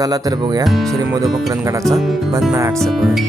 चला तर बघूया श्री मधुमकरंदगडाचा भन्नाट सफर.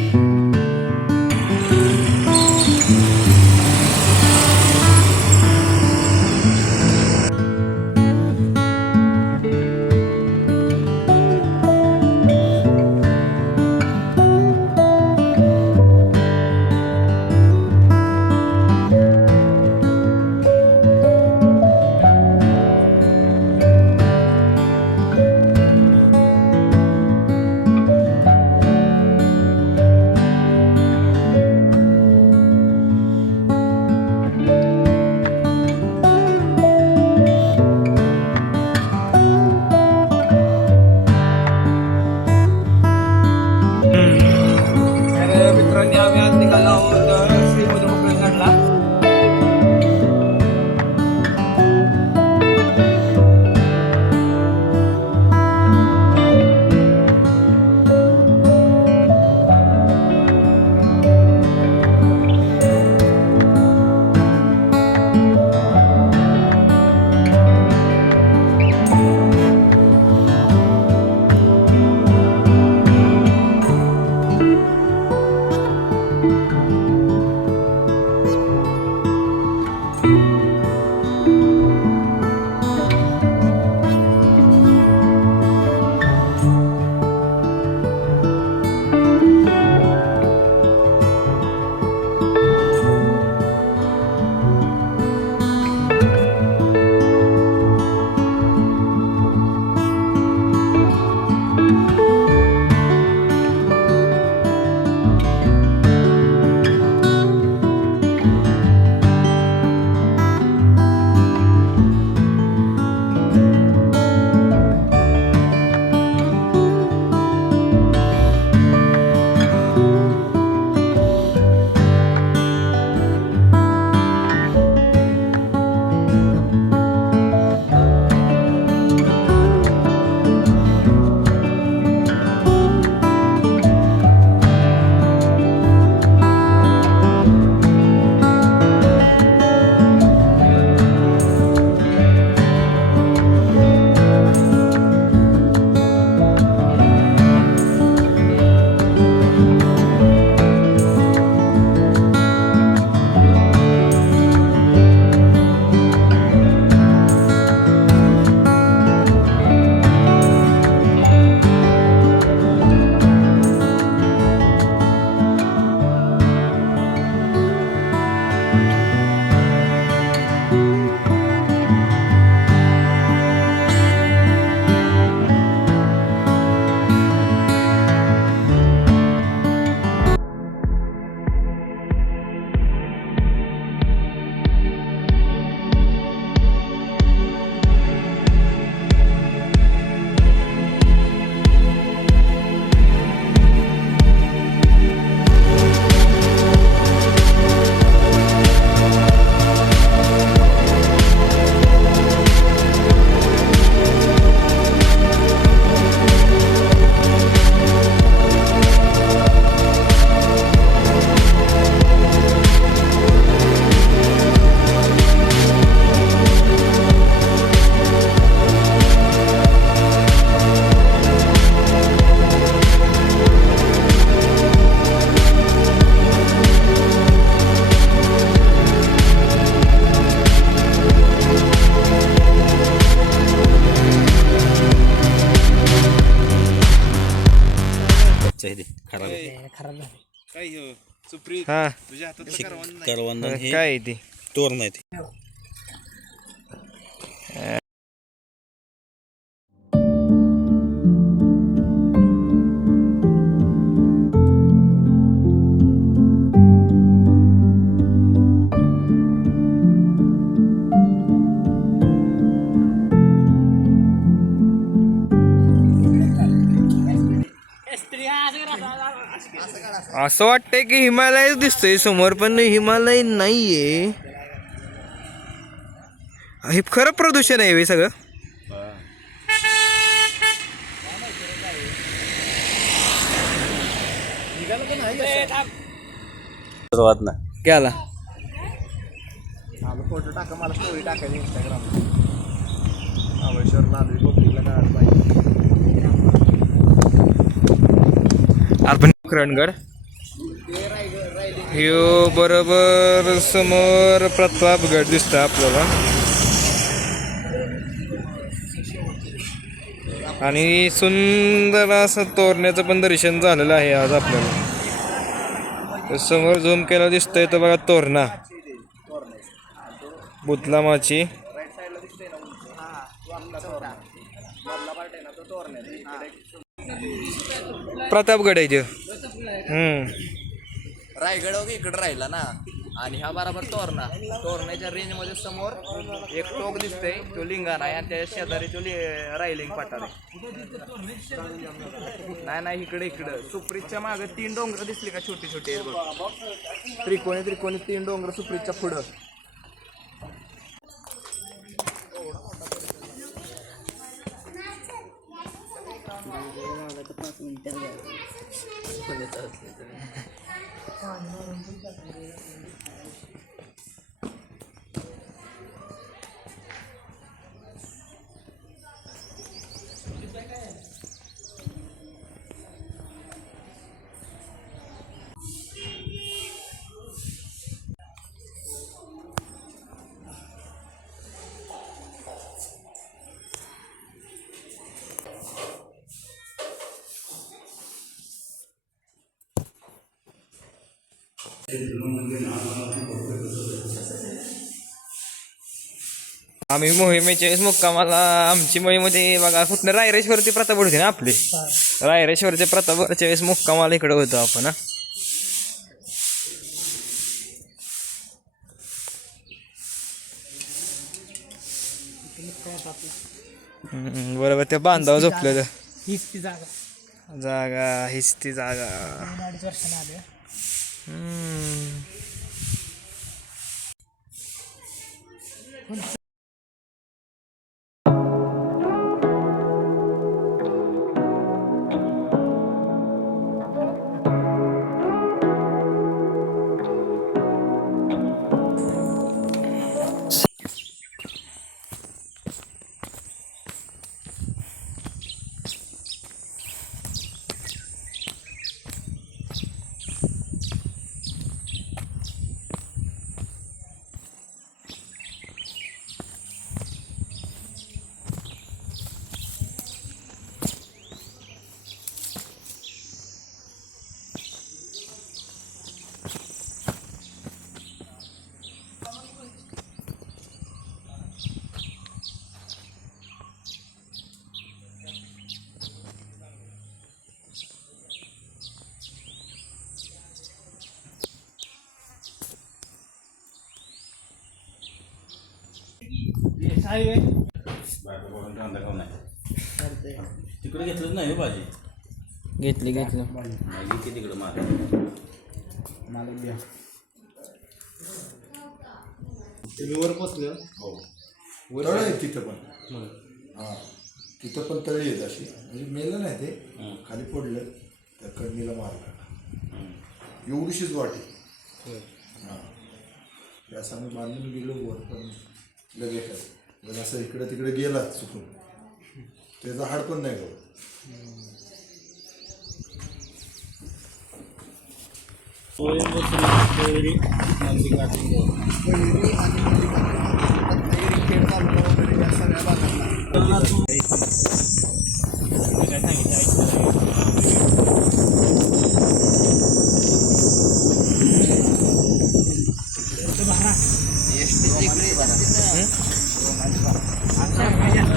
खराब झाले काय हो सुप्रीत हा तुझ्या हातात करवंदन हे काय आहे ती तोरण आहे ते. असं वाटतंय की हिमालय दिसतंय समोर पण हिमालय नाहीये. हे खरं प्रदूषण आहे हे सगळं. सुरुवात ना गेला फोटो टाका मला स्टोरी टाकायची इंस्टाग्रामला महाबळेश्वरला आलोय पब्लिकला कळायला पाहिजे. पोखरणगड. ह्यो बरोबर समोर प्रतापगड दिसतं आपल्याला. आणि सुंदर असं तोरण्याचं पण दर्शन झालेलं आहे आज आपल्याला. तर समोर झूम केला दिसतंय तर बघा तोरणा बुतलामाची. प्रतापगड आहे ते. रायगड इकडे राहिला ना आणि हा बरोबर तोरण्याच्या रेंज मध्ये समोर एक टोक दिसतंय तो लिंगाणा आहे आणि त्या शेजारी तो रायलिंग पठार आहे. नाही इकडं सुप्रीतच्या मागे 3 डोंगर दिसले का छोटे छोटे आहेत बघ. त्रिकोणी 3 डोंगर सुप्रीतच्या पुढं. आम्ही मोहिमेच्या वेळेस मुक्कामाला आमची मोहीमध्ये बघा कुठनं रायरेश्वरची प्रताप होती ना आपली. रायरेश्वरच्या प्रतापच्या वेळेस मुक्कामाला इकडे होतो आपण. बरोबर त्या बांधावर झोपलेलं. हीच ती जागा. जागा हीच ती जागा. 2-2.5 वर्षांनी आले. तिकडे घेतलं नाही भाजी. घेतली तिकडे तुम्ही वर पोचले हो वर आहे तिथं पण. हां तिथं पण तळी येत अशी म्हणजे मेलं नाही ते खाली पडलं त्या कणीला मारला एवढीशीच वाटी. हां त्यास आम्ही बांधून गेलो वर पण लगेच जर असं इकडे तिकडे गेला चुकून त्याचं हाड पण नाही गं.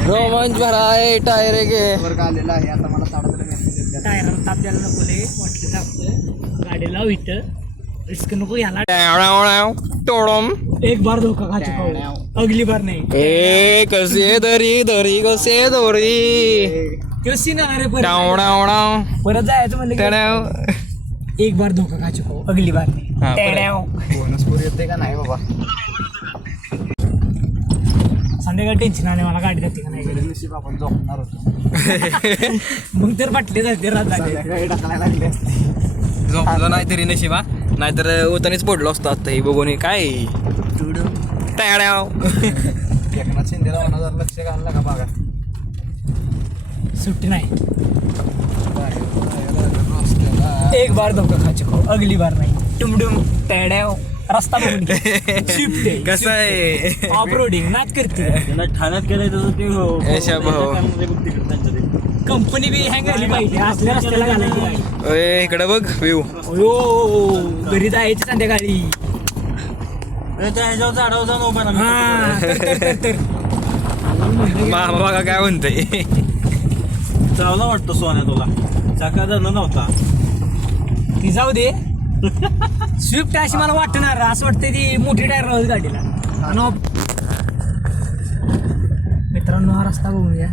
रोमांच भराय टायर गे. वर्ग आलेला आहे आता मला टायराला ताप द्यायला नको लय वाटलं तापतं. गाडीला इथं रिस्क नको घ्यायला. टोळम एक बार धोका खा चुका हो. अगली बार नाही. ए कसे दरी कसे दोरी. तो सीन अरे परत जायचं म्हणलं की एक बार धोका खा चुका हो. अगली बार नाही. बोनसपूर येते का नाही बाबा. संध्याकाळी टेन्शन आले मला गाडी जाते का नाही. नशीब आपण झोपणार होतो. मग तर पाटले जाते रात संध्याकाळी टाकायला लागले असते. झोपलो नाही तरी नशिबा नाहीतर उतानीच पडलो असतो आता. ही बघून काय एकनाथ शिंदेला जर लक्ष घाललं का बघा सुट्टी नाही. एक बार धोका खा चुका हूं, अगली बार नहीं. टुमडुम टॅड्याव रस्ता बघून स्विफ्ट आहे. कसं आहे ऑफ रोडिंग नाच करते. त्यांना ठाण्यात केलंय तसं ते हो ऐशा भाऊ. त्यांच्या ते कंपनी बी हँग झाली पाहिजे असल्या रस्त्याला घालायची गाडी. ओय इकडे बघ व्ह्यू. अयो घरी जायची संध्याकाळी. त्या ह्याच्यावर झाडावर जाऊन उभा राहा. हा तर मामा बघा काय म्हणतोय. चावला वाटतं सोन्या तुला चाका धरणं नव्हता. ती जाऊ दे. स्विफ्ट अशी मला वाटणार असं वाटतं ती मोठी टायर राहत गाडीला. आणि मित्रांनो हा रस्ता बघूया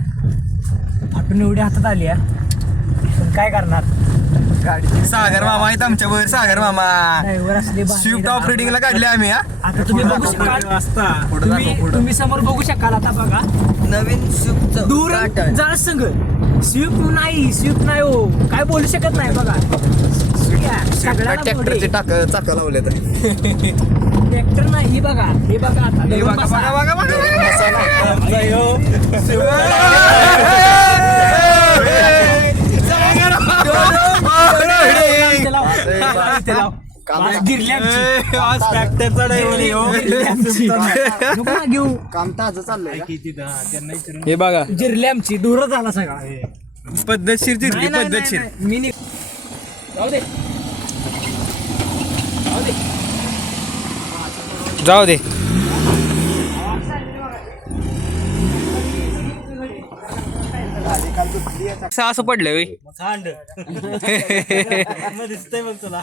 फाटून एवढी हातात आली पण काय करणार. गाडी सागर मामा आहेत आमच्यावर. सागर मामा ड्रायव्हर असले स्विफ्ट ऑफ रिडिंगला काढले आम्ही. हा आता तुम्ही बघू शकाल. तुम्ही समोर बघू शकाल आता बघा नवीन स्विफ्ट दूर जरा संघ स्विफ्ट नाही हो काय बोलू शकत नाही बघा. ट्रॅक्टरचे चाक लावले तर. ट्रॅक्टर नाही हे बघा आता हे बघा बघा बघा घेऊ हे बघा जिरले आमची दूर झाला सगळा. पद्धतशीर जिरली पद्धतशीर. मी जाऊ दे जाऊ दे. असं पडलंय होय. थंड दिसतंय मग तुला.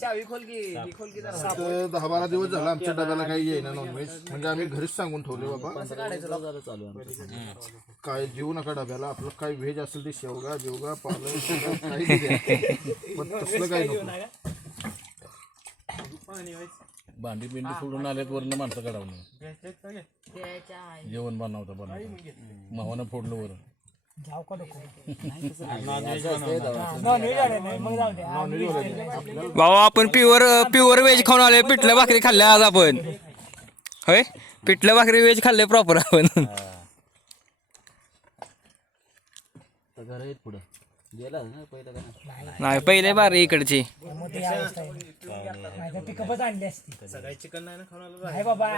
चावी खोल की 10-12 दिवस झाला आमच्या डब्याला काही येईना नॉनव्हेज. म्हणजे आम्ही घरीच सांगून ठेवले बाबा काय जेवू नका डब्याला. आपलं काय व्हेज असेल ते शेवगा बिवगा पालक काही द्या. पण तसलं काही नको. भांडी पिंडी सोडून आलेत वरनं माणसं काढवलं जेवण बनवतं मवानं फोडलं वरून. भाऊ आपण प्युअर व्हेज खाऊन आलोय. पिठलं भाकरी खाल्ल्या आज आपण. होय पिठलं भाकरी व्हेज खाल्ले प्रॉपर आपण. नाही पहिले बारी इकडची. पिकअपच आणली असती सगळी चिकन नाही बाबा.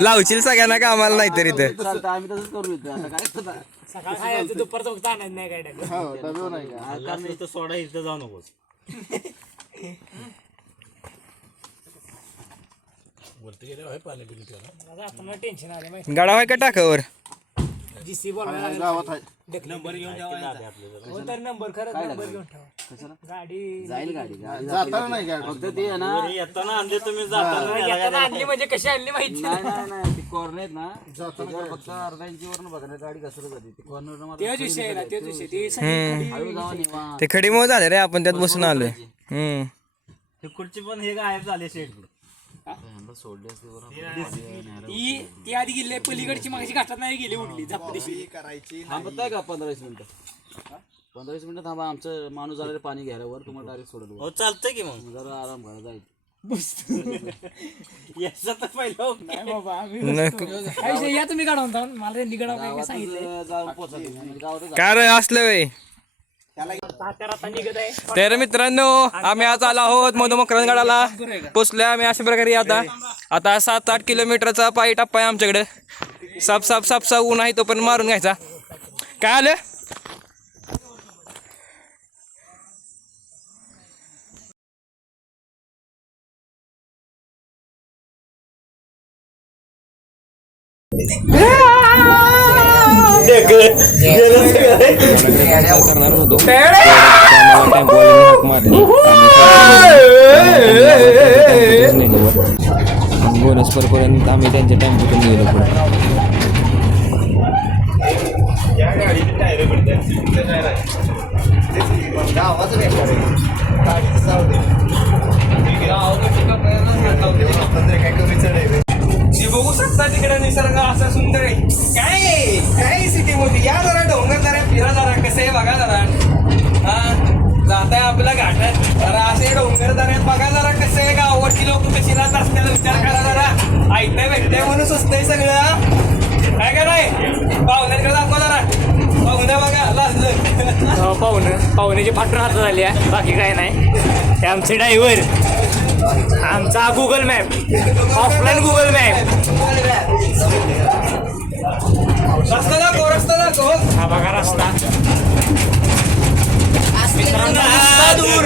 लावशील सगळ्यांना कामाला नाहीतर इथं. आम्ही तसंच करू इथं. सकाळ खायचं दुपारचं फक्त आणायचं नाही काय आता इथं सोडा इथं जाऊ नकोस. टेन्शन आले माहिती. गाडा आहे का टाकावर. जीसी बोलवा गावात आहे. नंबर घेऊन हो तर नंबर खरंच नंबर घेऊन ठेवा. गाडी जाताना नाही गाडी फक्त ते आहे ना येताना आणले तुम्ही जाताना येताना आणली म्हणजे कशी आणली माहिती नाही नाही नाही ती कॉर्नर आहेत ना त्याच्यावर फक्त अर्धा इंचीवरनं बघा नाही गाडी घसरत जाते ती कॉर्नर तेच विषय आहे ना तेच विषय ती सगळी हळू जावा निवांत. ते खडीमुळे झाले रे आपण त्यात बसून आलोय. हे खुर्ची पण हे गायब झाले शेड सोडली असते बरं. ती आधी गेली पलीकडची मागची घाटात नाही गेली उडली झापडीशी. थांबत आहे का 15-20 मिनिटं 15-20 मिनिटं थांबा. आमचं माणूस आलेलं पाणी घ्यायला वर तुम्हाला डायरेक्ट सोडलं हो चालतंय की मग जरा आराम करा जायचं. याचा तर पहिला काय विषय या तुम्ही काढा मला त्यांनी काढा सांगितलं जाऊन पोचा तुम्ही गावात काय रे असलं वे. निघत आहे. तर मित्रांनो आम्ही आज आलो आहोत मधुमकरंदगडाला. पोचलोय आम्ही अशा प्रकारे. आता 7-8 किलोमीटरचा पायी टप्पा आहे आमच्याकडे. साप ऊन आहे तो पण मारून घ्यायचा. काय आलं करणार होतो बोनस पर्यंत आम्ही त्यांच्या टेम्पोतून गेलो बघू शकता तिकडे निसर्ग असा सुंदर आहे. काय सिटी मध्ये या जरा डोंगर जरा फिरा जरा कसं आहे बघा जरा. हा जाताय आपल्या घाटात जरा असे डोंगर दऱ्यात बघा जरा कसं आहे. गावावरची लोक कशी राहत असतील विचार करा जरा. ऐकताय भेटताय म्हणून सुचतंय सगळं काय का नाही. पाहुण्याकडे दाखवा जरा. पाहुण्या बघा लाजलं. पाहुण्याची फाटून हातात झाली आहे, बाकी काय नाही. ते आमचे ड्रायव्हर, आमचा Google map, offline Google map. रस्ता दाखव. हा बघा रस्ता. मित्रांनो, दूर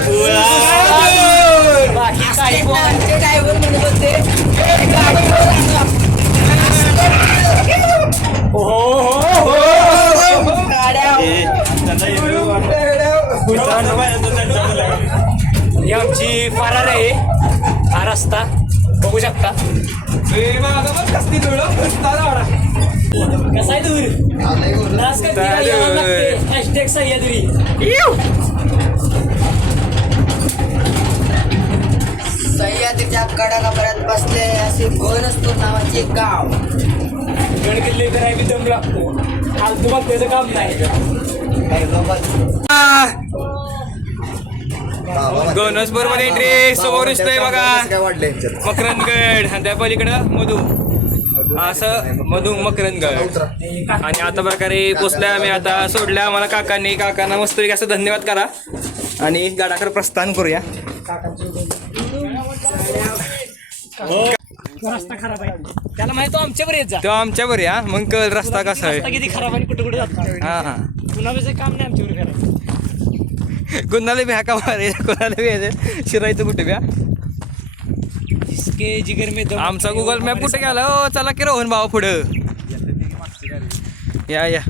बाकी काही ही आमची फरार आहे. हा रस्ता बघू शकता कसा आहे दूर. हॅशटॅग सह्याद्री. सह्याद्रीच्या कडाकापर्यंत बसले असे घोणसपूर नावाचे एक गाव. गडकिल्ले करायला दम लागतो. फालतू बघायचं काम नाही. गणसपूर मध्ये एंट्री समोर दिसतोय बघा मकरंदगड आणि त्या पलीकडं मधू. असं मधू मकरंदगड. आणि आता प्रकारे पोचलोय आम्ही. आता सोडल्या आम्हाला काकांना मस्त असं धन्यवाद करा आणि गाडाकडे प्रस्थान करूया. रस्ता खराब आहे त्याला माहिती आमच्यावर येत जा. तो आमच्यावर या मग कळ रस्ता कसा रस्ता आहे. किती खराब आणि कुठे जातो. हा कुणाचं काम नाही आमच्यावर करायचं. कुणाला भ्या का मारे कुणाला भ्यायचं शिरायचं कुठे भ्या. इसके जिगर में दम. आमचा गुगल मॅप कुठे गेला. हो चला की रोहन भावा पुढं या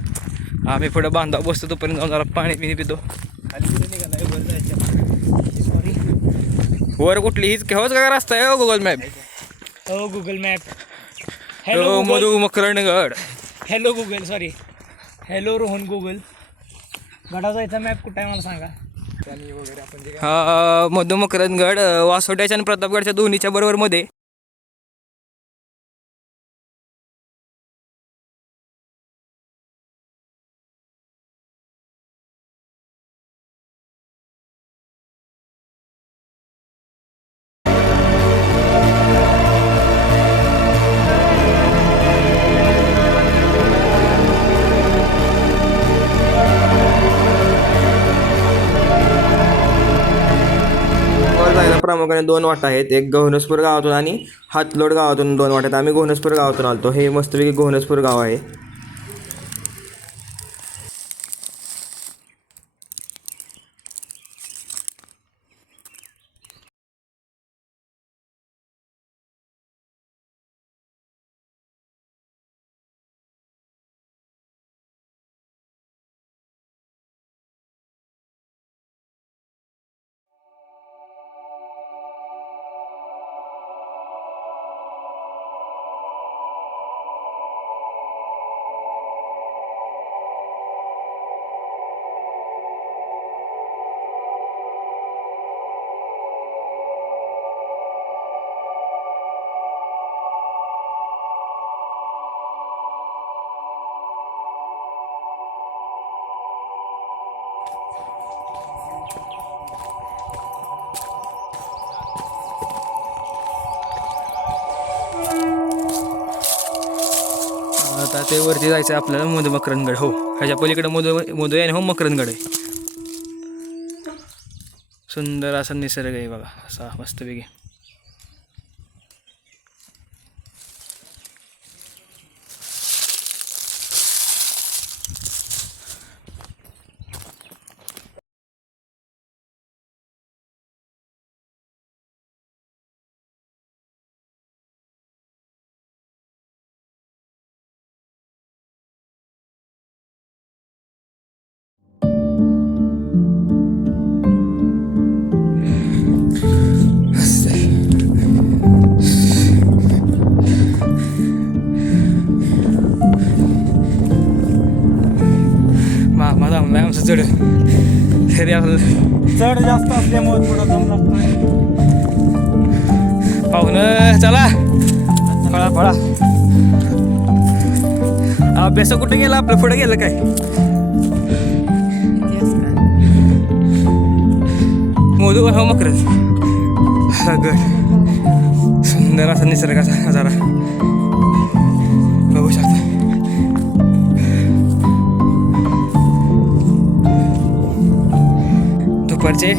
आम्ही पुढं बांधा बसतो तोपर्यंत जाऊन जरा पाणी पिणी पितो. वर कुठली हीच केव्हाच का रस्ता आहे गुगल मॅप. हो Google map. Hello Madhu Makarandgad. Hello Google sorry hello Rohan Google. गडा जायचा मॅप कुठं आहे मला सांगा. हा मधू मकरंदगड वासोट्याच्या आणि प्रतापगडच्या दोन्हीच्या बरोबर मध्ये. जायला प्रामुख्याने 2 वाटा आहेत. एक घोणसपूर गावातून आणि हातलोड गावातून 2 वाट आहेत. आम्ही घोणसपूर गावातून आलतो. हे मस्तपैकी घोणसपूर गाव आहे. आता ते वरती जायचं आहे आपल्याला मधु मकरंदगड. हो ह्याच्या पलीकडे मधु आहे आणि हो मकरंदगड आहे. सुंदर असा निसर्ग आहे बघा असा मस्तपैकी. माझा आमचं चढ तरी आपलं चढ जास्त असल्यामुळे थोडं दम लागतोय. पाहुणं चला फळा अभ्यास कुठे गेला आपलं पुढे गेलं काय. मोदू हो मकरंद गड सुंदर असा निसर्गाचा नजारा बघू शकता. दुपारचे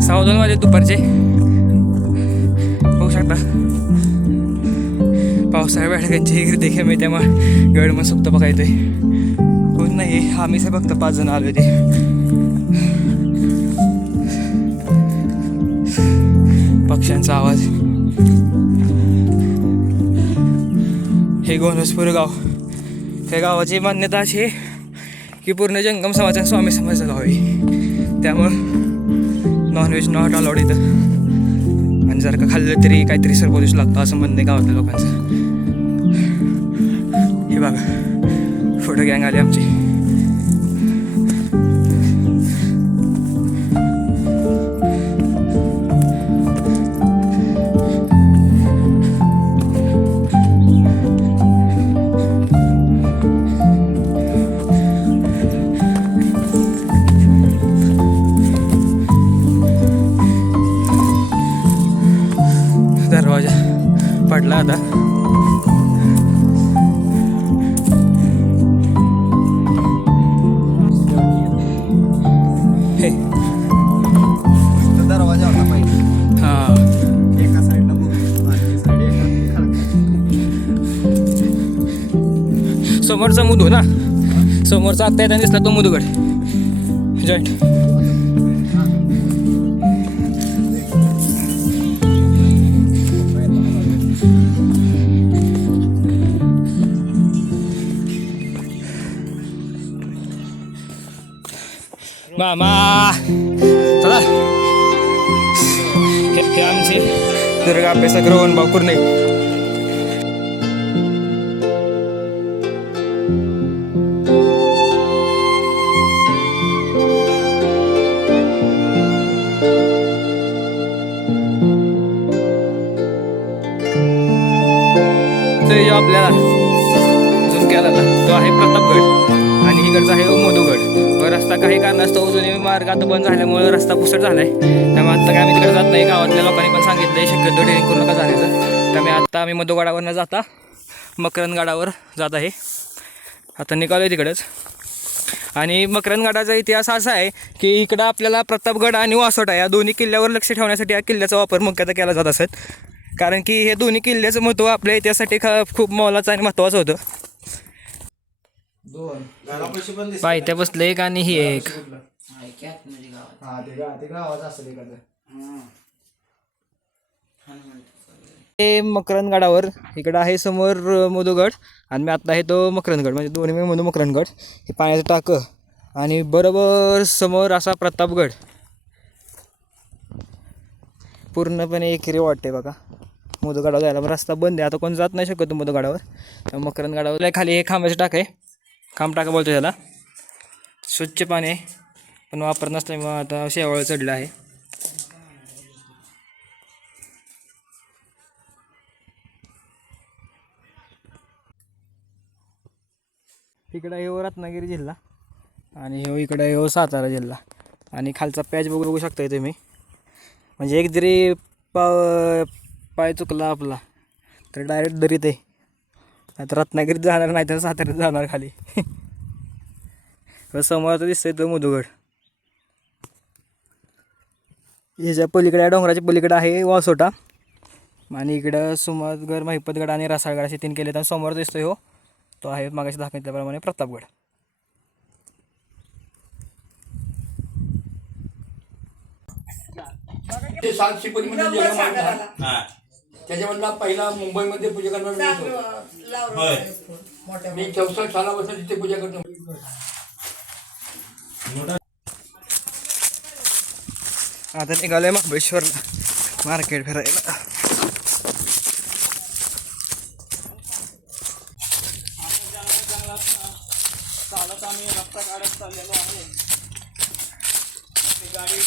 2:15 वाजले दुपारचे. बघू शकता पावसाळ्या बेडकांची गर्दी कमी त्यामुळे गड मग सुक्त बघा येतोय. कोण नाही आम्हीच फक्त 5 जण आलो ते. पक्ष्यांचा आवाज. हे घोणसपूर गाव. त्या गावाची मान्यता अशी आहे की पूर्ण जंगम समाजाचा स्वामी समाजाचं गाव आहे. त्यामुळं नॉनव्हेज नॉट अलाउड इथं. आणि जर का खाल्लं तरी काहीतरी सर्वोदिश लागतं असं म्हणणं आहे गावातल्या लोकांचं. हे बघा फोटो गँग आली आमची. दरवाजा पडला आता. हे दरवाजा होता पाहिजे. हा एका साईडला समोरचा मुदू ना. समोरचा आत्ता येताना दिसला तो मुदूगड जॉईंट. मामा चला. हे आमचे दुर्गा अभ्यासक रोहन भाऊ कुर्णे. जो आपल्याला झूम केला ना तो आहे प्रतापगड आणि इकडचा आहे मोदूगड. रस्ता काही कारणास्तव जुने मार्ग आता बंद झाल्यामुळे रस्ता पुसट झाला आहे. त्यामुळे आत्ता काय आम्ही तिकडे जात नाही. गावातल्या लोकांनी पण सांगितलं आहे शक्यतो डेअरिंग करू नका जाण्याचं. त्यामुळे आत्ता आम्ही मोदूगडावर न जाता मकरंदगडावर जात आहे. आता निघालो आहे तिकडंच. आणि मकरंदगडाचा इतिहास असा आहे की इकडं आपल्याला प्रतापगड आणि वासोटा या दोन्ही किल्ल्यावर लक्ष ठेवण्यासाठी या किल्ल्याचा वापर मुख्यतः केला जात असत. कारण की हे दोन्ही किल्ल्याचं महत्त्व आपल्या इतिहासासाठी खूप मोलाचं आणि महत्त्वाचं होतं. पायथ्या बसलं एक आणि ही एक. हे मकरंदगडावर इकडं आहे समोर मोदूगड आणि मी आत्ता आहे तो मकरंदगड म्हणजे दोन्ही मी म्हणू मकरंदगड. हे पाण्याचं टाकं आणि बरोबर समोर असा प्रतापगड. पूर्णपणे एकेरी वाटते बघा. मोदूगडावर जायला रस्ता बंद आहे आता कोण जात नाही शकतो मोदूगडावर. मकरंदगडावर खाली एक खांबाचं टाक आहे. खांब टाका बोलतो त्याला. स्वच्छ पाणी आहे पण वापर नसल्यामुळे आता शेवाळ चढलं आहे. इकडं आहे रत्नागिरी जिल्हा आणि हो इकडं आहे सातारा जिल्हा. आणि खालचा पॅच बघू शकता तुम्ही. म्हणजे एक जरी पाय चुकला आपला तर डायरेक्ट दरीत आहे. आता रत्नागिरीत जाणार नाही तर साताऱ्यात जाणार खाली. समोर तर दिसतंय तो मोदूगड. ह्याच्या पलीकडे डोंगराच्या पलीकडे आहे वासोटा आणि इकडं सुमतगड महिपतगड आणि रसाळगड असे 3 केले. तर समोर दिसतोय हो तो आहे मागाशी दाखवल्याप्रमाणे प्रतापगड. त्याच्यामधला पहिला मुंबईमध्ये पूजा करणार मी 64 सालापासून तिथे पूजा करतो. आता निघालोय महाबळेश्वरला मार्केट फिरायला. चालत आम्ही रस्ता काढत चाललेलो आहे. गाडी